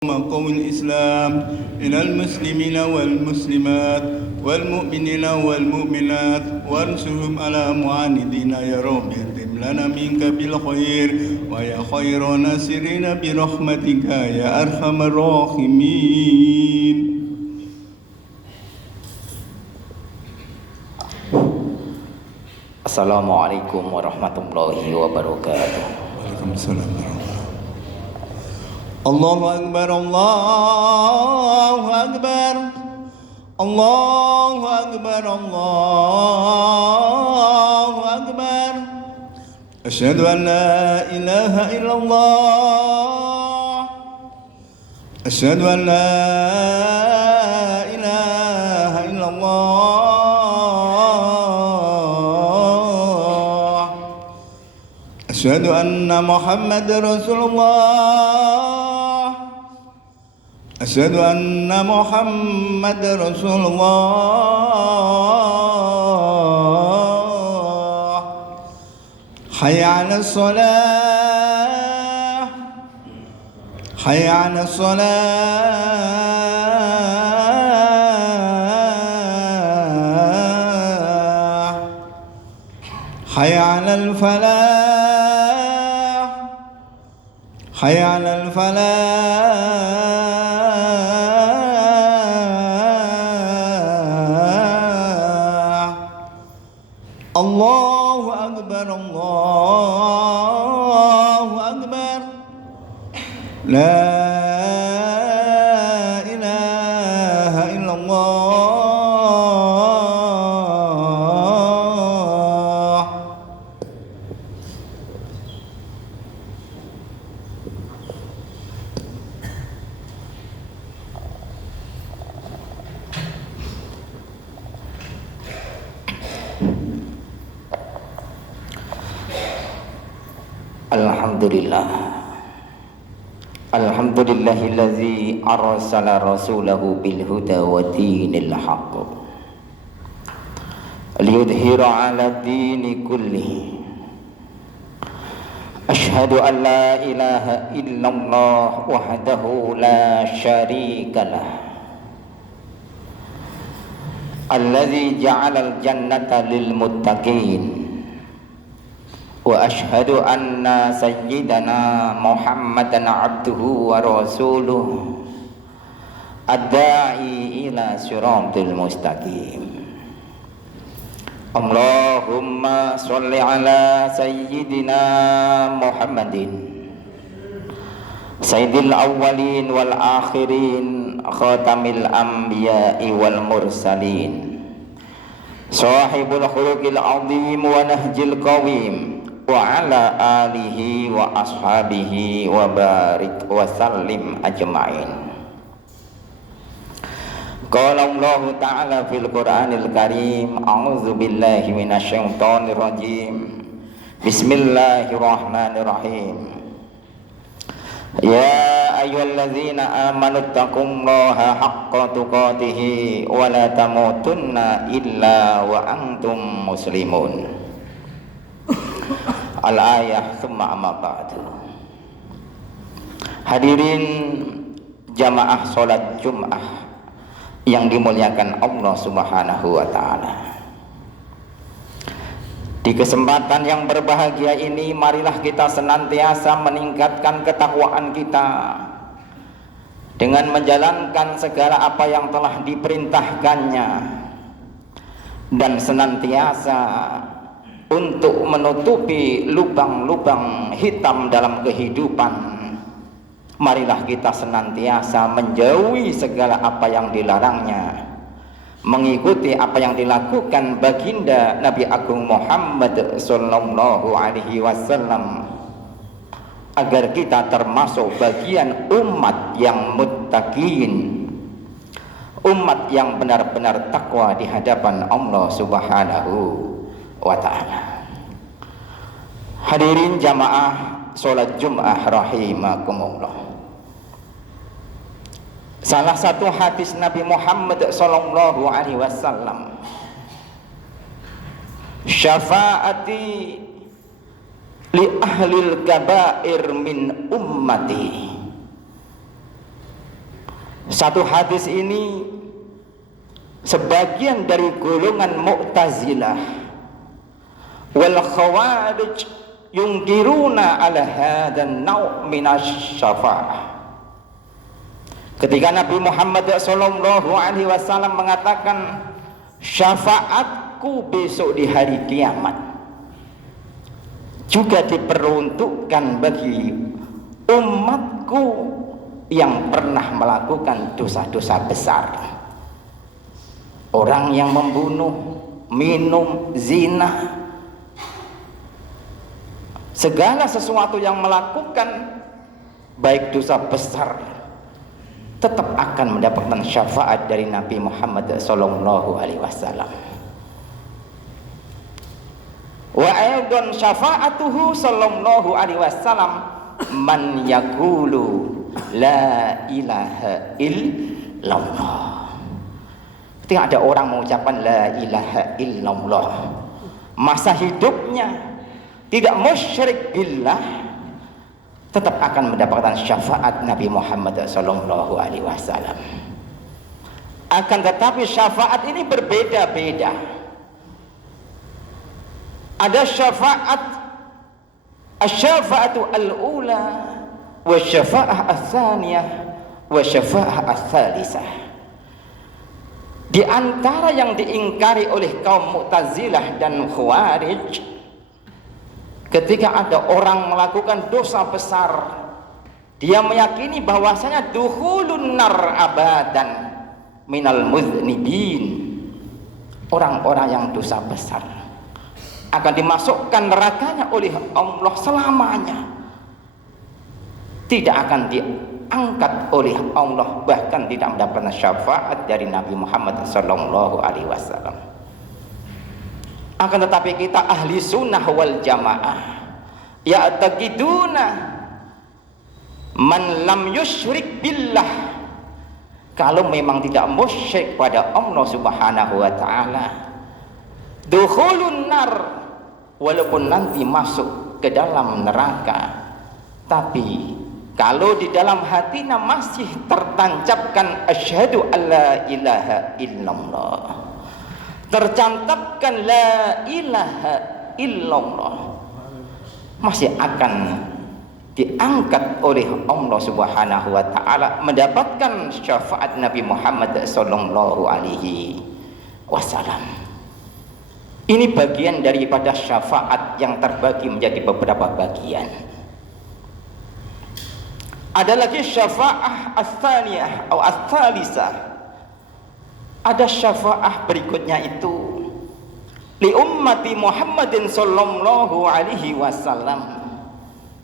قوم الإسلام إلى المسلمين والمسلمات والمؤمنين والمؤمنات وانصرهم على معاندين يا رب اختم لنا منك بالخير ويا خير ناصرين برحمتك يا أرحم الراحمين. Assalamualaikum warahmatullahi wabarakatuh. Waalaikumsalam warahmatullahi. Allahu Akbar, Allahu Akbar, Allahu Akbar, Allahu Akbar. Asyhadu an la ilaha illallah. Asyhadu an la ilaha illallah. Asyhadu anna Muhammadar Rasulullah. Asyhadu anna Muhammadar Rasulullah. Hayya 'alas shalah. Hayya 'alas shalah. Hayya 'alal falah. Hayya 'alal falah. Allahu Akbar, Allahu Akbar. La ilaha illallah. Alhamdulillah. Alhamdulillahillazi arsala rasulahu bil huda wa dinil haqq liyudhhira 'ala dini kulli. Asyhadu an la ilaha illallah wahdahu la syarikalah. Allazi ja'alal jannata lil muttaqin. Wa ashhadu anna sayyidana Muhammadan abduhu wa rasuluh ad-da'i ila siratil mustaqim. Allahumma sholli ala sayyidina Muhammadin sayyidil awwalin wal akhirin khatamil anbiya'i wal mursalin sahibul khuluqil azim wa nahjil qawim wa ala alihi wa ashabihi wa barik wa sallim ajma'in. Qala Allah ta'ala fil Qur'anil Karim, a'udzu billahi minasyaitonir rajim. Bismillahirrahmanirrahim. Ya ayyuhalladzina amanu taqullaha haqqa tuqatih wa la tamutunna illa wa antum muslimun. Al-ayah summa amma ba'du. Hadirin jamaah sholat Jum'ah yang dimuliakan Allah Subhanahu wa ta'ala. Di kesempatan yang berbahagia ini, marilah kita senantiasa meningkatkan ketakwaan kita dengan menjalankan segala apa yang telah diperintahkannya dan senantiasa untuk menutupi lubang-lubang hitam dalam kehidupan. Marilah kita senantiasa menjauhi segala apa yang dilarangnya, mengikuti apa yang dilakukan baginda Nabi Agung Muhammad sallallahu alaihi wasallam, agar kita termasuk bagian umat yang muttaqin, umat yang benar-benar takwa di hadapan Allah Subhanahu wa ta'ala. Hadirin jamaah sholat Jum'ah rahimakumullah. Salah satu hadis Nabi Muhammad sallallahu alaihi wasallam, syafaati li ahlil kabair min ummati Satu hadis ini sebagian dari golongan Mu'tazilah wal Khawarij yungkiruna ala hadan naw' minasy syafa'ah. Ketika Nabi Muhammad sallallahu alaihi wasallam mengatakan syafaatku besok di hari kiamat juga diperuntukkan bagi umatku yang pernah melakukan dosa-dosa besar. Orang yang membunuh, minum, zina, segala sesuatu yang melakukan baik dosa besar tetap akan mendapatkan syafaat dari Nabi Muhammad sallallahu alaihi wasallam. Wa aidan syafa'atuhu sallallahu alaihi wasallam man yaqulu la ilaha illallah. Ketika ada orang mengucapkan la ilaha illallah, masa hidupnya tidak musyrik billah, tetap akan mendapatkan syafaat Nabi Muhammad sallallahu alaihi wasallam. Akan tetapi syafaat ini berbeda-beda. Ada syafaat asy-syafa'atu al-ula wa syafa'ah ats-tsaniyah wa syafa'ah ats-tsalisah. Di antara yang diingkari oleh kaum Mu'tazilah dan Khawarij, ketika ada orang melakukan dosa besar, dia meyakini bahwasanya dukhulun nar abadan minal muznibin, orang-orang yang dosa besar akan dimasukkan nerakanya oleh Allah selamanya, tidak akan diangkat oleh Allah, bahkan tidak mendapatkan syafaat dari Nabi Muhammad sallallahu alaihi wasallam. Akan tetapi kita ahli sunnah wal jamaah ya'taqiduna man lam yusyrik billah, kalau memang tidak musyrik pada Allah subhanahu wa ta'ala, dukhulun nar, walaupun nanti masuk ke dalam neraka, tapi kalau di dalam hatinya masih tertancapkan asyhadu alla ilaha illallah, tercantabkan la ilaha illallah, masih akan diangkat oleh Allah subhanahu wa ta'ala, mendapatkan syafaat Nabi Muhammad sallallahu alaihi wasallam. Ini bagian daripada syafaat yang terbagi menjadi beberapa bagian. Ada lagi syafa'ah ats-tsaniyah atau ats-tsalisah. Ada syafaah berikutnya itu li ummati Muhammadin sallallahu alaihi wasallam,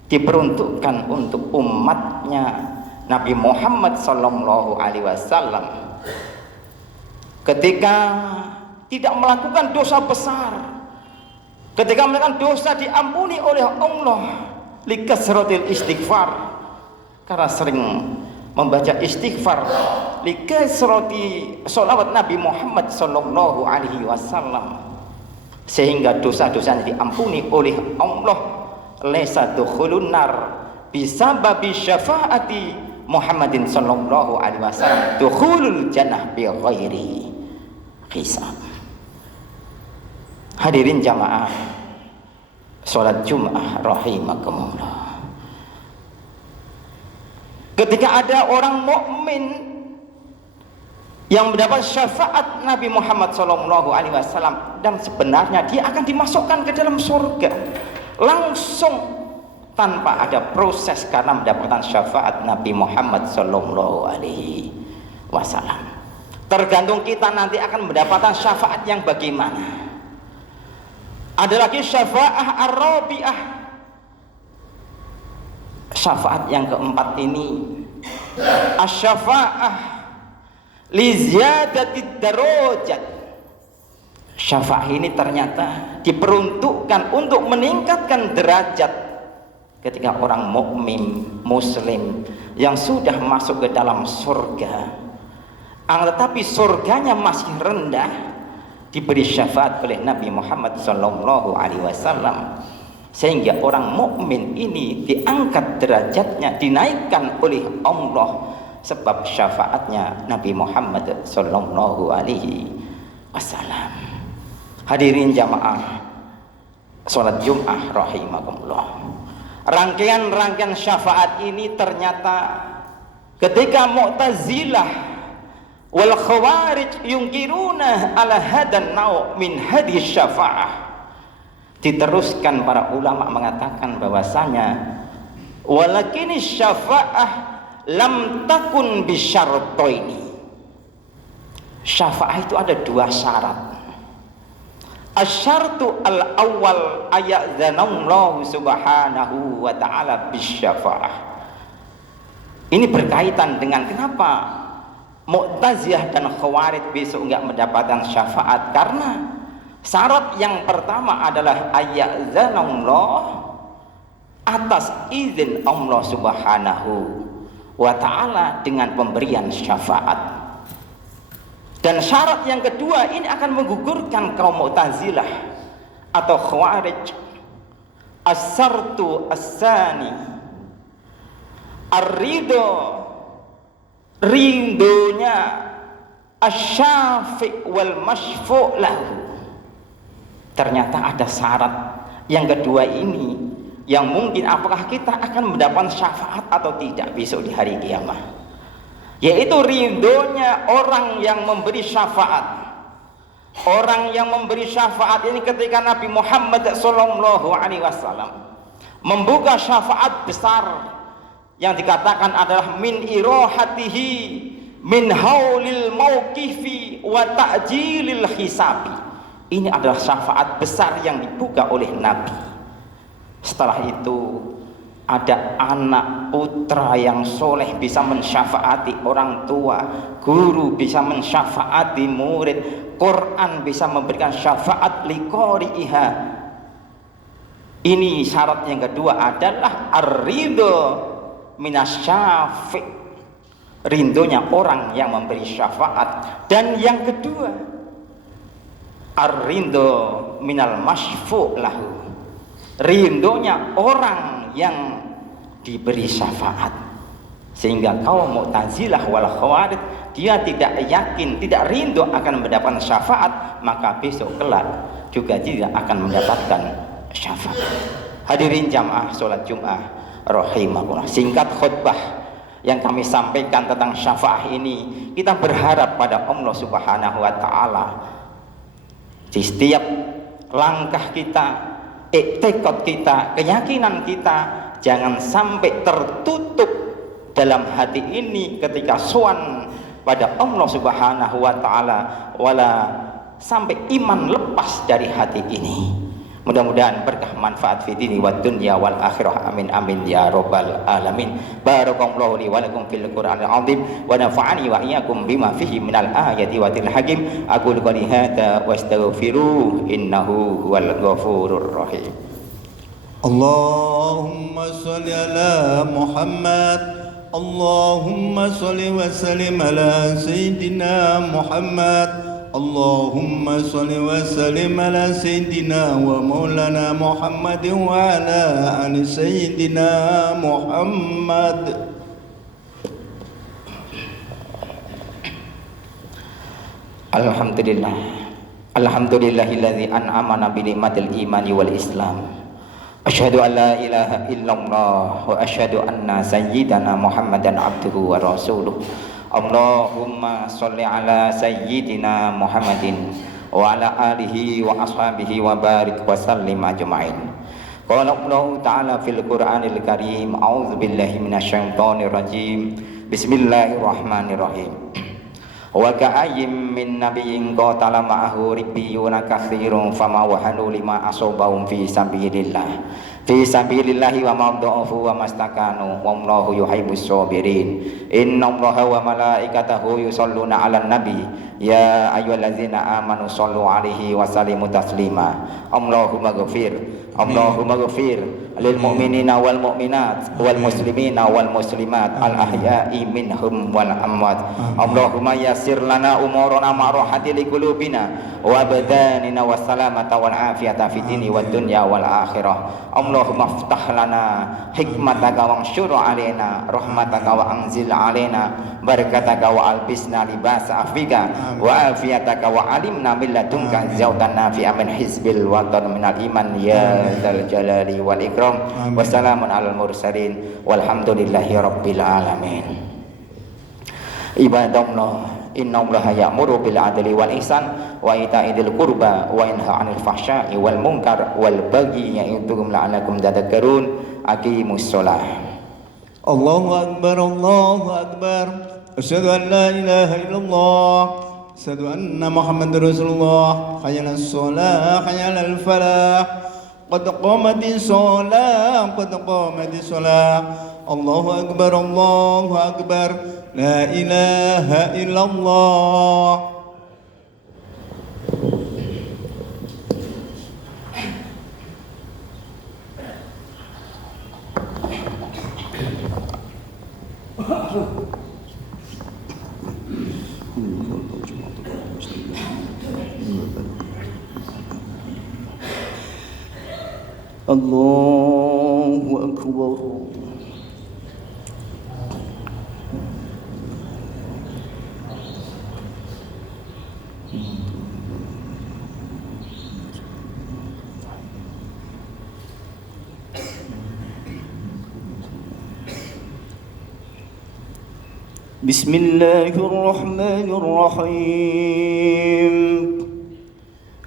diperuntukkan untuk umatnya Nabi Muhammad sallallahu alaihi wasallam ketika tidak melakukan dosa besar, ketika melakukan dosa diampuni oleh Allah likasratil istighfar, karena sering membaca istighfar, likasrati sholawat Nabi Muhammad sallallahu alaihi wasallam, sehingga dosa-dosanya diampuni oleh Allah. Laisa dukhulun nar bisababi syafaati Muhammadin sallallahu alaihi wasallam, dukhulul jannah bi ghairi hisab. Hadirin jamaah salat Jumat rahimakumullah. Ketika ada orang mukmin yang mendapat syafaat Nabi Muhammad SAW, dan sebenarnya dia akan dimasukkan ke dalam surga langsung tanpa ada proses, karena mendapatkan syafaat Nabi Muhammad SAW. Tergantung kita nanti akan mendapatkan syafaat yang bagaimana. Ada lagi syafaat ar-rabi'ah. Syafaat yang keempat ini asy-syafa'ah li ziyadati darajat. Syafaat ini ternyata diperuntukkan untuk meningkatkan derajat ketika orang mukmin muslim yang sudah masuk ke dalam surga, tetapi surganya masih rendah, diberi syafaat oleh Nabi Muhammad SAW, sehingga orang mukmin ini diangkat derajatnya, dinaikkan oleh Allah sebab syafaatnya Nabi Muhammad sallallahu alaihi wasallam. Hadirin jamaah salat Jumat rahimakumullah. Rangkaian-rangkaian syafaat ini ternyata ketika Mu'tazilah wal Khawarij yungkiruna ala hadan nau' min hadis syafa'ah, diteruskan para ulama mengatakan bahwasanya walakin syafa'ah lam takun bisyartaini. Syafa'ah itu ada dua syarat. Asyartu al-awwal ayadzanallahu subhanahu wa ta'ala bisyafa'ah. Ini berkaitan dengan kenapa Mu'tazilah dan Khawarij besok enggak mendapatkan syafaat, karena syarat yang pertama adalah ayadzanallah, atas izin Allah subhanahu wa ta'ala dengan pemberian syafaat. Dan syarat yang kedua ini akan menggugurkan kaum Mu'tazilah atau Khawarij. As-sartu as-sani ar-ridho, rindonya asy-syafi' wal masyfu' lahu. Ternyata ada syarat yang kedua ini yang mungkin apakah kita akan mendapatkan syafaat atau tidak besok di hari kiamat, yaitu ridhonya orang yang memberi syafaat. Orang yang memberi syafaat ini ketika Nabi Muhammad sallallahu alaihi wasallam membuka syafaat besar yang dikatakan adalah min irohatihi min haulil mauqifi wa ta'jilil hisabi. Ini adalah syafaat besar yang dibuka oleh Nabi. Setelah itu ada anak putra yang soleh bisa mensyafaati orang tua, guru bisa mensyafaati murid, Quran bisa memberikan syafaat liqori'iha. Ini syarat yang kedua adalah ar-ridho minasyafi', rindonya orang yang memberi syafaat. Dan yang kedua ar-ridho minal masyfu' lahu, rindonya orang yang diberi syafaat. Sehingga kaum Mu'tazilah wal Khawarij dia tidak yakin, tidak rindu akan mendapatkan syafaat, maka besok kelak juga tidak akan mendapatkan syafaat. Hadirin jamaah salat Jumat rahimakumullah. Singkat khutbah yang kami sampaikan tentang syafaat ini, kita berharap pada Allah Subhanahu wa taala di setiap langkah kita, iktikad kita, keyakinan kita jangan sampai tertutup dalam hati ini ketika sowan pada Allah Subhanahu wa taala, wala sampai iman lepas dari hati ini. Mudah-mudahan berkah manfaat fi dini wad dunya wal akhirah, amin amin ya rabbal alamin. Barakallahu li wa lakum fil Qur'anil azim wa nafa'ani wa iyyakum bima fihi minal ayati watil hakim. Aqulu qouli hadza wa astaghfiruh innahu huwal ghafurur rahim. Allahumma sholli ala Muhammad, Allahumma sholli wa sallim ala Sayyidina Muhammad, Allahumma sholli wa sallim ala Sayyidina wa Maulana Muhammad wa ala ali Sayyidina Muhammad. Alhamdulillah, alhamdulillahilladzi an'amana bi ni'matil imani wal islam. Asyhadu an la ilaha illallah wa asyhadu anna sayyidana Muhammadan abduhu wa rasuluh. Allahumma sholli ala sayyidina Muhammadin wa ala alihi wa ashabihi wa barik wa sallim ajma'in. Qala Allah ta'ala fil Qur'anil Karim, a'udzu billahi minasyaitonir rajim. Bismillahirrahmanirrahim. Wa ka'ayyim min nabiyyin qatala ma'ahu ribbiyuna katsirun fama wahanu lima asabahum fi sabilillahi wa ma dha'afu wa mastakanu wallahu yuhibbus sabirin. Innallaha wa malaikatahu yusholluna 'alan nabi ya ayyuhallazina amanu shollu 'alaihi wa sallimu taslima. Allahumma ghfir Allahumma ghafir lil mu'minina wal mu'minat wal muslimina wal muslimat al ahya'i minhum wal amwat. Allahumma yassir lana umurana ma'rohati li qulubina wa badanina wa salamata wal afiyata fid dini wad dunya wal akhirah. Allahumma iftah lana hikmataka wa anshur alaina rahmataka wa anzil alaina barakataka wa albisna libasa afika wa afiyataka wa alimna min ladunka zawtan nafi'a min hizbil watan minal iman ya dzal jalali wal ikram. Wassalamun alal mursalin walhamdulillahi rabbil alamin. Ibadallah, innallaha ya'muru bil adli wal ihsan wa ita'i dzil qurba wa yanha 'anil fahsya'i wal munkar wal baghi ya'idukum la'allakum tadhakkarun. Aqimus shalah. Allahu akbar, Allahu akbar. Asyhadu an la ilaha illallah, asyhadu anna Muhammadar Rasulullah. Hayyalas shalah, hayyal falah. Qad qamatis shalah, qad qamatis shalah. Allahu akbar, Allahu akbar. La ilaha illallah. Allahu akbar. Bismillahir Rahmanir Rahim.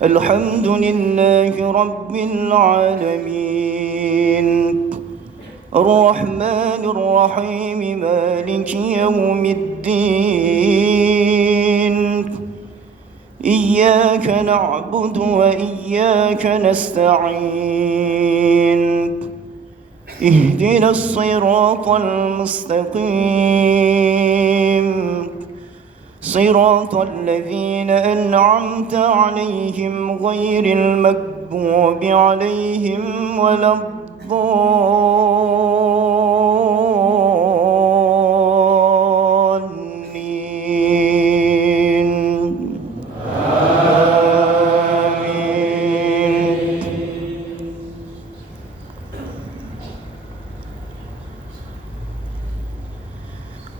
Alhamdulillahi Rabbil Alamin. Ar-Rahmanir Rahim. Maliki Yawmiddin. Iyyaka na'budu wa iyyaka nasta'in. اهدنا الصراط المستقيم صراط الذين أنعمت عليهم غير المغضوب عليهم ولا الضالين.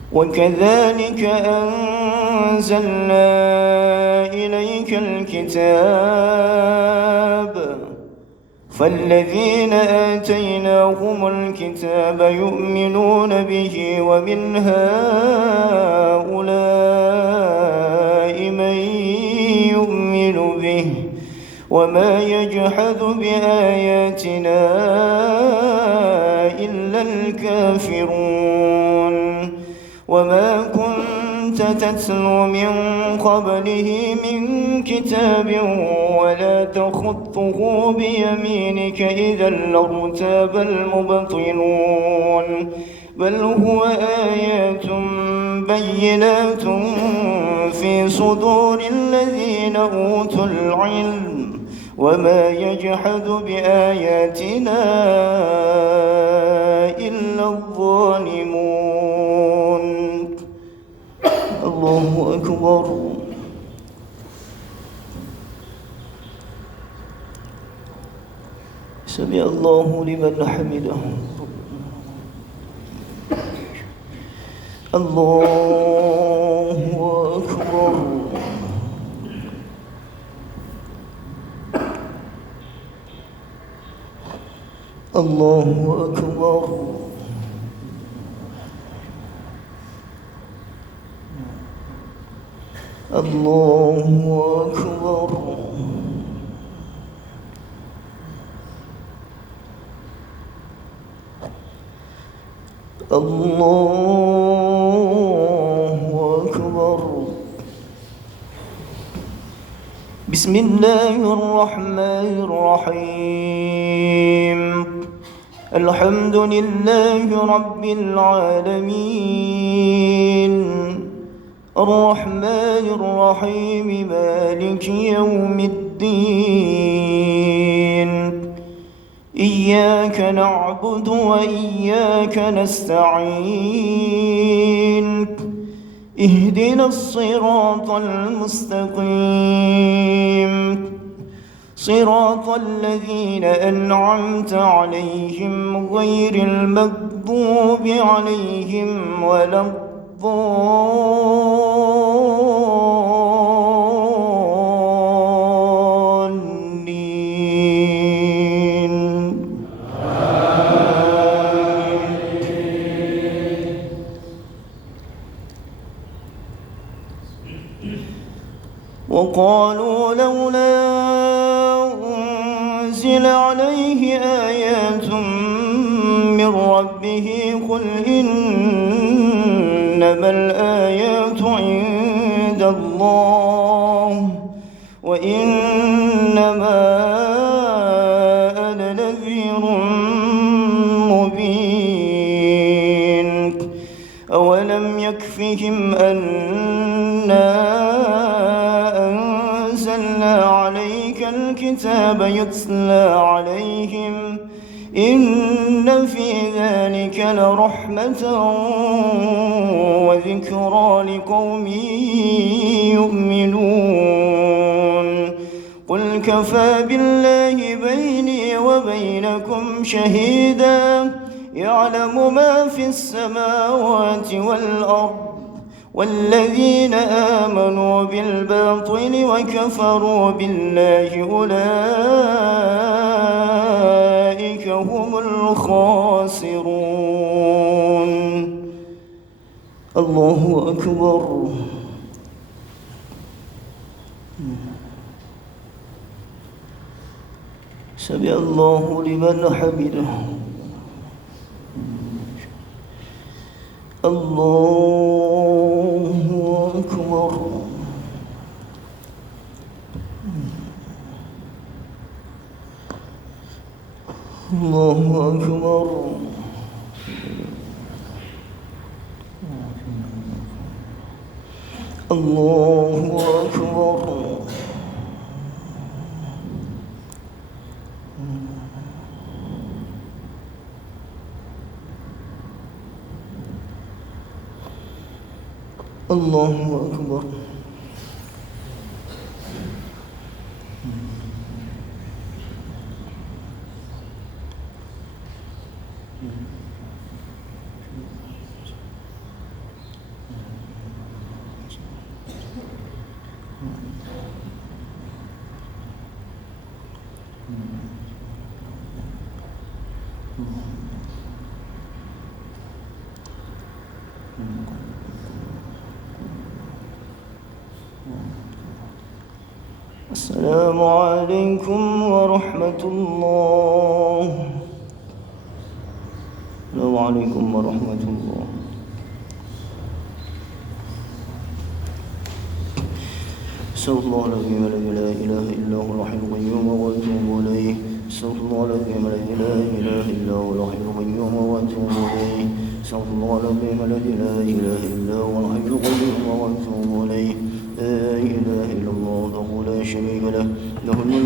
وكذلك أنزلنا إليك الكتاب فالذين آتيناهم الكتاب يؤمنون به ومن هؤلاء من يؤمن به وما يجحد بآياتنا إلا الكافرون. وما كنت تتلو من قبله من كتاب ولا تخطه بيمينك إذا لارتاب المبطلون بل هو آيات بينات في صدور الذين أوتوا العلم وما يجحد بآياتنا إلا الظالمون. الله أكبر. سمع الله لمن حمده. الله أكبر. الله أكبر. الله أكبر. الله أكبر. بسم الله الرحمن الرحيم. الحمد لله رب العالمين. الرحمن الرحيم. مالك يوم الدين. إياك نعبد وإياك نستعين اهدنا الصراط المستقيم صراط الذين أنعمت عليهم غير المغضوب عليهم ولا الضالين. وقالوا لولا أنزل عليه آيات من ربه قل إنما الآيات عند الله وإنما أنا نذير مبين أولم يكفهم أنا أنزلنا عليك الكتاب يتلى عليهم إن في ذلك لرحمة وذكرى لقوم يؤمنون قل كفى بالله بيني وبينكم شهيدا يعلم ما في السماوات والأرض والذين آمنوا بالباطل وكفروا بالله أولئك هم الخاسرون. الله أكبر. سمع الله لمن حمده. الله أكبر. الله أكبر. الله أكبر. الله أكبر. السلام عليكم ورحمة الله. السلام عليكم ورحمة الله. استغفر الله العظيم الذي لا إله إلا هو الحي القيوم وأتوب إليه. استغفر الله العظيم الذي لا إله إلا هو الحي القيوم وأتوب إليه. استغفر الله العظيم الذي لا إله إلا هو الحي القيوم وأتوب إليه. لا إله إلا الله وحده لا شريك له له الملك